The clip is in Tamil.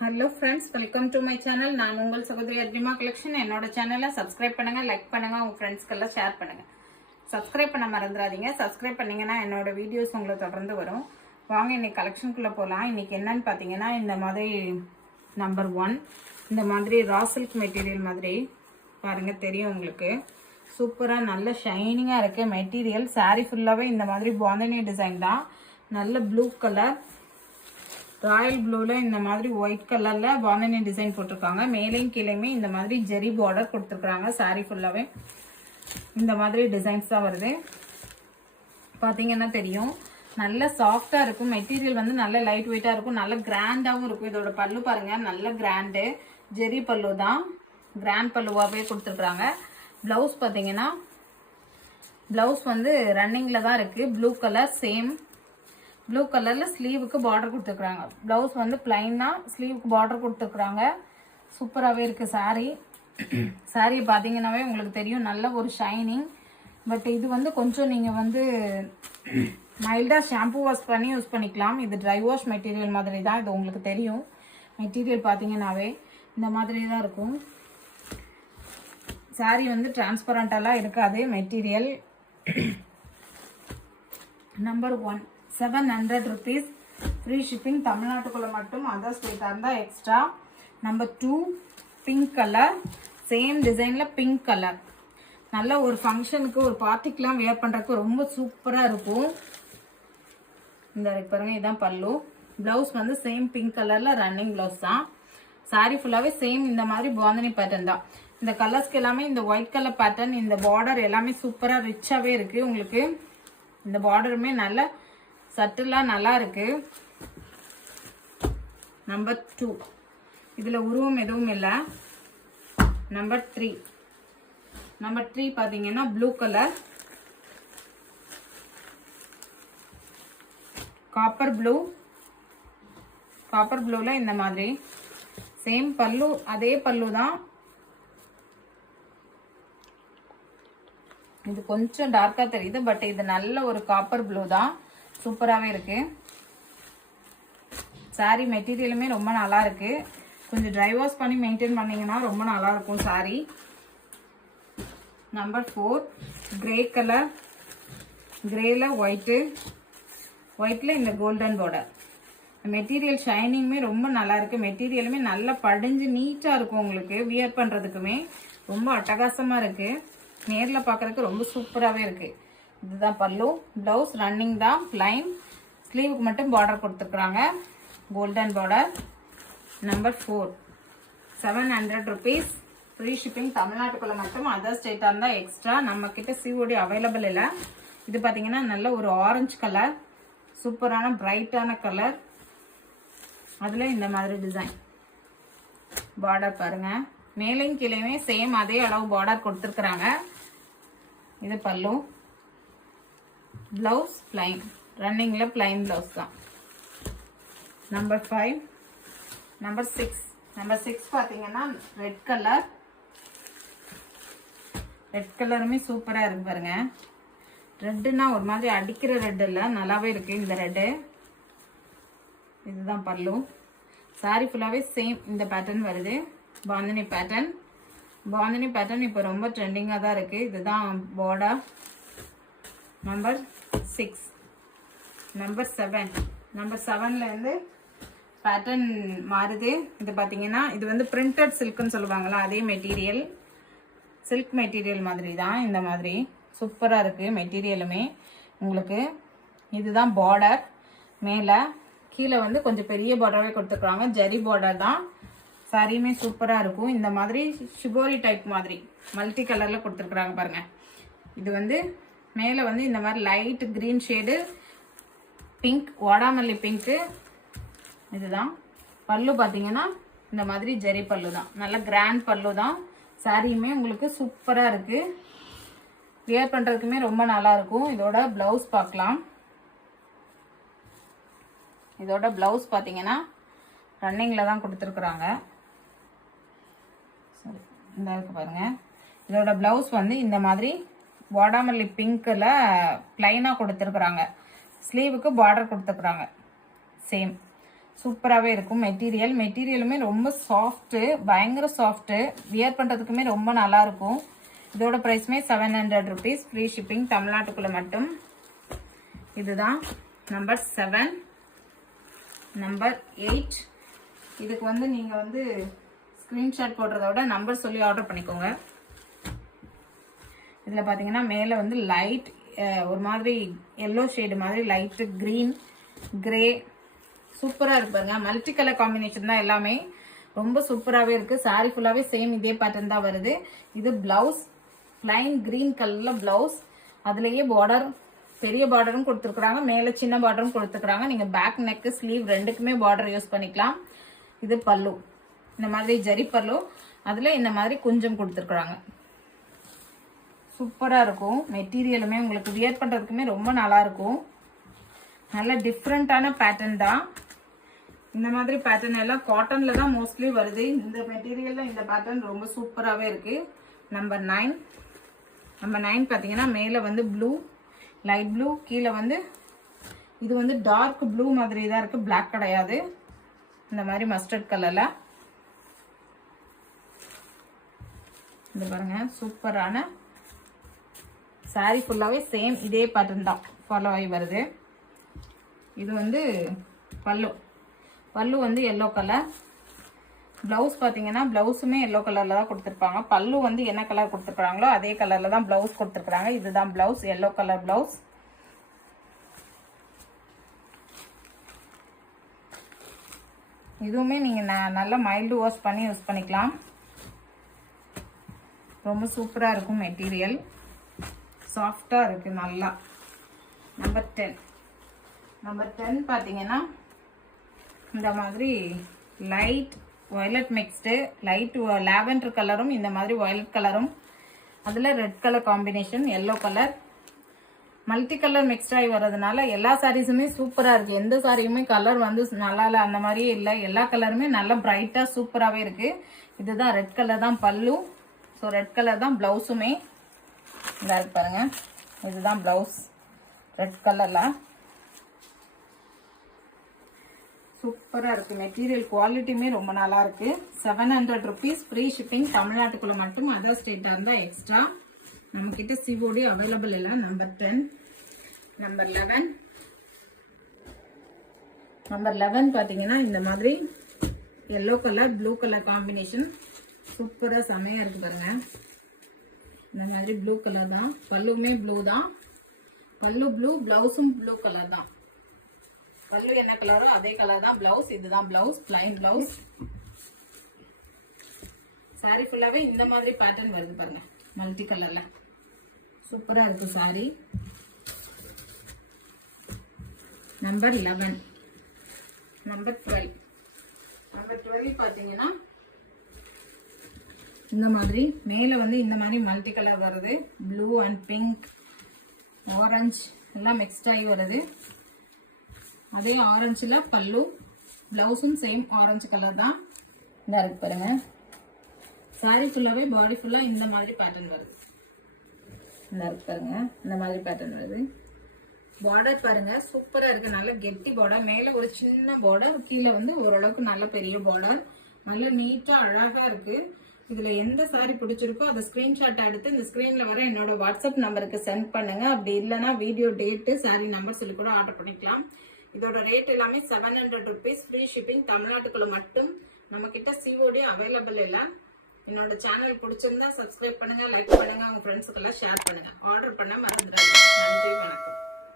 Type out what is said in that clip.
Hello friends, welcome to my channel. நான் உங்கள் சகோதரி அர்ஜுமா கலெக்ஷன். என்னோட சேனலை சப்ஸ்கிரைப் பண்ணுங்க, லைக் பண்ணுங்க, உங்க ஃப்ரெண்ட்ஸ்க்கெல்லாம் ஷேர் பண்ணுங்க. சப்ஸ்கிரைப் பண்ண மறந்துடாதீங்க. சப்ஸ்கிரைப் பண்ணீங்கன்னா என்னோட வீடியோஸ் உங்களுக்கு தொடர்ந்து வரும். வாங்க இன்னைக்கு கலெக்ஷனுக்குள்ள போகலாம். இன்னைக்கு என்னன்னு பார்த்தீங்கன்னா, இந்த மாதிரி நம்பர் 1 இந்த மாதிரி ரா சில்க் மெட்டீரியல் மாதிரி பாருங்க, தெரியும் உங்களுக்கு. சூப்பராக நல்ல ஷைனிங்காக இருக்கு மெட்டீரியல். சாரீ ஃபுல்லாகவே இந்த மாதிரி பாந்தனி டிசைன் தான். நல்ல ப்ளூ கலர், ராயல் ப்ளூல இந்த மாதிரி ஒயிட் கலர்ல பாந்தனி டிசைன் போட்டிருக்காங்க. மேலையும் கீழேயுமே இந்த மாதிரி ஜெரி பார்டர் கொடுத்துருக்காங்க. சாரீ ஃபுல்லாவே இந்த மாதிரி டிசைன்ஸ் தான் வருது. பாத்தீங்கன்னா தெரியும், நல்ல சாஃப்டா இருக்கும் மெட்டீரியல். வந்து நல்ல லைட் வெயிட்டா இருக்கும், நல்ல கிராண்டாவும் இருக்கும். இதோட பல்லு பாருங்க, நல்ல கிராண்டு ஜெரி பல்லு தான், கிராண்ட் பல்லுவாவே கொடுத்துருக்காங்க. பிளவுஸ் பாத்தீங்கன்னா, பிளவுஸ் வந்து ரன்னிங்ல தான் இருக்கு. ப்ளூ கலர், சேம் ப்ளூ கலர்ல ஸ்லீவுக்கு பார்டர் கொடுத்துருக்காங்க. பிளவுஸ் வந்து பிளைனா ஸ்லீவுக்கு பார்டர் கொடுத்துருக்காங்க. சூப்பராகவே இருக்கு சாரீ. சாரீ பார்த்தீங்கன்னாவே உங்களுக்கு தெரியும், நல்ல ஒரு ஷைனிங். பட் இது வந்து கொஞ்சம் நீங்கள் வந்து மைல்டாக ஷாம்பு வாஷ் பண்ணி யூஸ் பண்ணிக்கலாம். இது ட்ரை வாஷ் மெட்டீரியல் மாதிரி தான். இது உங்களுக்கு தெரியும். மெட்டீரியல் பார்த்தீங்கன்னாவே இந்த மாதிரி தான் இருக்கும். சாரீ வந்து டிரான்ஸ்பரண்டெல்லாம் இருக்காது material. Number 1 700 rupees, free shipping. தமிழ்நாட்டுக்குள்ள மட்டும், அதர் ஸ்டேட்டாக இருந்தால் extra. Number 2 pink colour, same டிசைனில் பிங்க் கலர். நல்ல ஒரு ஃபங்க்ஷனுக்கு, ஒரு பார்ட்டிக்கெலாம் வேர் பண்ணுறதுக்கு ரொம்ப சூப்பராக இருக்கும். இந்த பாருங்க, இதுதான் பல்லு. ப்ளவுஸ் வந்து சேம் பிங்க் கலரில் ரன்னிங் ப்ளவுஸ் தான். சாரீ ஃபுல்லாகவே சேம் இந்த மாதிரி பாந்தனி பேட்டர்ன் தான். இந்த கலர்ஸ்க்கு எல்லாமே இந்த ஒயிட் கலர் பேட்டர்ன், இந்த பார்டர் எல்லாமே சூப்பராக ரிச்சாகவே இருக்குது உங்களுக்கு. இந்த பார்டருமே நல்ல சட்டிலா நல்லா இருக்கு. நம்பர் 2 இதுல உருவம் எதுவும் இல்லை. நம்பர் 3 பாத்தீங்கன்னா ப்ளூ கலர், காப்பர் ப்ளூல இந்த மாதிரி சேம் பல்லு, அதே பல்லு தான். இது கொஞ்சம் டார்க்கா தெரியுது, பட் இது நல்ல ஒரு காப்பர் ப்ளூ தான். சூப்பராகவே இருக்கு. சாரீ மெட்டீரியலுமே ரொம்ப நல்லா இருக்கு. கொஞ்சம் ட்ரை வாஷ் பண்ணி மெயின்டைன் பண்ணீங்கன்னா ரொம்ப நல்லா இருக்கும் சாரீ. நம்பர் 4 கிரே கலர், கிரேல ஒயிட்ல இந்த கோல்டன் பார்டர். மெட்டீரியல் ஷைனிங்குமே ரொம்ப நல்லா இருக்கு. மெட்டீரியலுமே நல்லா படிஞ்சு நீட்டா இருக்கும் உங்களுக்கு. வியர் பண்றதுக்குமே ரொம்ப அட்டகாசமா இருக்கு. நேர்ல பாக்குறதுக்கு ரொம்ப சூப்பராகவே இருக்கு. இதுதான் பல்லு. பிளவுஸ் ரன்னிங் தான், பிளைன். ஸ்லீவுக்கு மட்டும் பார்டர் கொடுத்துருக்காங்க, golden border. Number 4 700 rupees, free shipping. தமிழ்நாட்டுக்குள்ள மட்டும், அதர் ஸ்டேட்டாக இருந்தால் எக்ஸ்ட்ரா. நம்ம கிட்ட சிஓடி அவைலபிள் இல்லை. இது பார்த்தீங்கன்னா நல்ல ஒரு ஆரஞ்சு கலர், சூப்பரான பிரைட்டான கலர். அதில் இந்த மாதிரி டிசைன் பார்டர் பாருங்க. மேலையும் கீழேயுமே சேம் அதே அளவு பார்டர் கொடுத்துருக்குறாங்க. இது பல்லு. பிளவுஸ் பிளைன், ரன்னிங்ல பிளைன் பிளவுஸ் தான். நம்பர் 5 நம்பர் 6 பாத்தீங்கன்னா ரெட் கலருமே சூப்பரா இருக்கு பாருங்க. ரெட்டுனா ஒரு மாதிரி அடிக்கிற ரெட் இல்ல, நல்லாவே இருக்கு இந்த ரெட்டு. இதுதான் பல்லு. சாரி ஃபுல்லாவே சேம் இந்த பேட்டர்ன் வருது, பாந்தனி பேட்டர்ன் இப்போ ரொம்ப ட்ரெண்டிங்காக தான் இருக்கு. இதுதான் பார்டர். நம்பர் 6 நம்பர் 7ல இருந்து பேட்டர்ன் மாறுது. இது பார்த்தீங்கன்னா, இது வந்து பிரிண்டட் சில்க்னு சொல்லுவாங்களா, அதே மெட்டீரியல், சில்க் மெட்டீரியல் மாதிரி தான். இந்த மாதிரி சூப்பராக இருக்கு மெட்டீரியலுமே உங்களுக்கு. இதுதான் பார்டர். மேலே கீழே வந்து கொஞ்சம் பெரிய பார்டரே கொடுத்துருக்காங்க, ஜரி பார்டர் தான். சாரியுமே சூப்பராக இருக்கும். இந்த மாதிரி ஷிபோரி டைப் மாதிரி மல்டி கலரில் கொடுத்துருக்குறாங்க பாருங்க. இது வந்து மேலே வந்து இந்த மாதிரி லைட் கிரீன் ஷேடு, பிங்க், வாடாமல்லி பிங்க்கு. இதுதான் பல்லு. பார்த்தீங்கன்னா இந்த மாதிரி ஜெரி பல்லு தான், நல்ல கிராண்ட் பல்லு தான். சாரியுமே உங்களுக்கு சூப்பராக இருக்கு. வியர் பண்ணுறதுக்குமே ரொம்ப நல்லா இருக்கும். இதோட பிளவுஸ் பார்க்கலாம். இதோட பிளவுஸ் பார்த்தீங்கன்னா ரன்னிங்கில் தான் கொடுத்துருக்குறாங்க. சரி, இந்த இருக்கு பாருங்க. இதோட பிளவுஸ் வந்து இந்த மாதிரி வாடாமல்லி பிங்க்ல பிளைனா கொடுத்துருக்குறாங்க. ஸ்லீவுக்கு பார்டர் கொடுத்துருக்குறாங்க சேம். சூப்பராகவே இருக்கும். மெட்டீரியலுமே ரொம்ப சாஃப்ட்டு, பயங்கர சாஃப்ட்டு. வியர் பண்ணுறதுக்குமே ரொம்ப நல்லாயிருக்கும். இதோட ப்ரைஸுமே 700 rupees. ஃப்ரீ ஷிப்பிங், தமிழ்நாட்டுக்குள்ளே மட்டும். இதுதான் நம்பர் 7. நம்பர் 8. இதுக்கு வந்து நீங்கள் வந்து ஸ்க்ரீன்ஷாட் போடுறத விட நம்பர் சொல்லி ஆர்டர் பண்ணிக்கோங்க. இதில் பார்த்தீங்கன்னா மேலே வந்து லைட் ஒரு மாதிரி எல்லோ ஷேடு மாதிரி லைட்டு க்ரீன், கிரே சூப்பராக இருக்கு பாருங்க. மல்டி கலர் காம்பினேஷன் தான் எல்லாமே. ரொம்ப சூப்பராகவே இருக்குது. சாரி ஃபுல்லாகவே சேம் இதே பேட்டர்ன் தான் வருது. இது ப்ளவுஸ், ப்ளைன் க்ரீன் கலரில் ப்ளவுஸ். அதுலேயே பார்டர், பெரிய பார்டரும் கொடுத்துருக்குறாங்க, மேலே சின்ன பார்டரும் கொடுத்துருக்குறாங்க. நீங்கள் பேக், நெக்கு, ஸ்லீவ் ரெண்டுக்குமே பார்டர் யூஸ் பண்ணிக்கலாம். இது பல்லு, இந்த மாதிரி ஜரி பல்லு. அதில் இந்த மாதிரி குஞ்சம் கொடுத்துருக்குறாங்க. சூப்பராக இருக்கும். மெட்டீரியலுமே உங்களுக்கு வியர் பண்ணுறதுக்குமே ரொம்ப நல்லாயிருக்கும். நல்ல டிஃப்ரெண்ட்டான பேட்டர்ன் தான். இந்த மாதிரி பேட்டர்ன் எல்லாம் காட்டனில் தான் மோஸ்ட்லி வருது. இந்த மெட்டீரியலில் இந்த பேட்டர்ன் ரொம்ப சூப்பராகவே இருக்குது. நம்பர் 9. நம்பர் 9 பார்த்தீங்கன்னா மேலே வந்து ப்ளூ, லைட் ப்ளூ, கீழே வந்து இது வந்து டார்க் ப்ளூ மாதிரி தான் இருக்குது, பிளாக் கிடையாது. இந்த மாதிரி மஸ்டர்ட் கலரில் இது பாருங்க. சூப்பரான சாரி ஃபுல்லாகவே சேம் இதே பேட்டர்ன் தான் ஃபாலோ ஆகி வருது. இது வந்து பல்லு. பல்லு வந்து எல்லோ கலர். ப்ளவுஸ் பார்த்தீங்கன்னா ப்ளவுஸுமே எல்லோ கலரில் தான் கொடுத்துருப்பாங்க. பல்லு வந்து என்ன கலர் கொடுத்துருக்குறாங்களோ அதே கலரில் தான் ப்ளவுஸ் கொடுத்துருக்குறாங்க. இதுதான் ப்ளவுஸ், எல்லோ கலர் ப்ளவுஸ். இதுவுமே நீங்கள் நல்லா மைல்டு வாஷ் பண்ணி யூஸ் பண்ணிக்கலாம். ரொம்ப சூப்பராக இருக்கும். மெட்டீரியல் சாஃப்டாக இருக்குது நல்லா. நம்பர் 10. நம்பர் 10 பார்த்தீங்கன்னா இந்த மாதிரி light violet mixed, light lavender கலரும் இந்த மாதிரி வயலட் கலரும், அதில் red colour combination, yellow colour, multi colour mixed ஆகி வர்றதுனால எல்லா சாரீஸுமே சூப்பராக இருக்குது. எந்த சாரியுமே கலர் வந்து நல்லா இல்லை அந்த மாதிரியே இல்லை. எல்லா கலருமே நல்லா பிரைட்டாக சூப்பராகவே இருக்குது. இதுதான் ரெட் கலர் தான் பல்லு. ஸோ ரெட் கலர் தான் ப்ளவுஸுமே. இந்த இருக்கு பாருங்க. இதுதான் ப்ளவுஸ் ரெட் கலரில். சூப்பராக இருக்குது. மெட்டீரியல் குவாலிட்டியுமே ரொம்ப நல்லா இருக்குது. 700 rupees. ஃப்ரீ ஷிப்பிங், தமிழ்நாட்டுக்குள்ளே மட்டும். அதர் ஸ்டேட்டாக இருந்தால் எக்ஸ்ட்ரா. நம்மக்கிட்ட சிஓடி அவைலபிள் இல்லை. நம்பர் 10. நம்பர் 11. நம்பர் 11 பார்த்தீங்கன்னா இந்த மாதிரி yellow colour, blue colour combination சூப்பராக செமையாக இருக்குது பாருங்க. இந்த மாதிரி ப்ளூ கலர் தான். பல்லுமே ப்ளூ தான். பல்லு ப்ளூ, ப்ளவுஸும் ப்ளூ கலர் தான். பல்லு என்ன கலரோ அதே கலர் தான் ப்ளவுஸ். இதுதான் ப்ளவுஸ், பிளைன் ப்ளவுஸ். சாரி ஃபுல்லாகவே இந்த மாதிரி பேட்டர்ன் வருது பாருங்க, மல்டி கலர்ல. சூப்பராக இருக்கு சாரி. நம்பர் 11. நம்பர் 12. நம்பர் 12 பார்த்தீங்கன்னா இந்த மாதிரி மேலே வந்து இந்த மாதிரி மல்டி கலர் வருது. ப்ளூ அண்ட் பிங்க், ஆரஞ்சு எல்லாம் மிக்ஸ்ட் ஆகி வருது. அதே ஆரஞ்சில் பல்லு, ப்ளவுஸும் சேம் ஆரஞ்சு கலர் தான். இந்த இருக்கு பாருங்க. சாரி ஃபுல்லாகவே பாடி ஃபுல்லாக இந்த மாதிரி பேட்டர்ன் வருது. இந்த இருக்கு பாருங்க, இந்த மாதிரி பேட்டர்ன் வருது. பார்டர் பாருங்க, சூப்பராக இருக்குது. நல்ல கெட்டி பார்டர். மேலே ஒரு சின்ன பார்டர், கீழே வந்து ஓரளவுக்கு நல்ல பெரிய பார்டர். நல்ல நீட்டாக அழகாக இருக்குது. இதில் எந்த சாரி பிடிச்சிருக்கோ அதை ஸ்க்ரீன்ஷாட் எடுத்து இந்த ஸ்க்ரீனில் வர என்னோட வாட்ஸ்அப் நம்பருக்கு சென்ட் பண்ணுங்க. அப்படி இல்லைன்னா வீடியோ டேட்டு, சாரி நம்பர் சொல்லி கூட ஆர்டர் பண்ணிக்கலாம். இதோட ரேட் எல்லாமே 700 rupees. ஃப்ரீ ஷிப்பிங், தமிழ்நாட்டுக்குள்ள மட்டும். நம்ம கிட்ட சிஓடி அவைலபிள் இல்லை. என்னோட சேனல் பிடிச்சிருந்தா சப்ஸ்கிரைப் பண்ணுங்க, லைக் பண்ணுங்க, உங்க ஃப்ரெண்ட்ஸுக்கெல்லாம் ஷேர் பண்ணுங்க. ஆர்டர் பண்ண மறந்துடாதீங்க. நன்றி, வணக்கம்.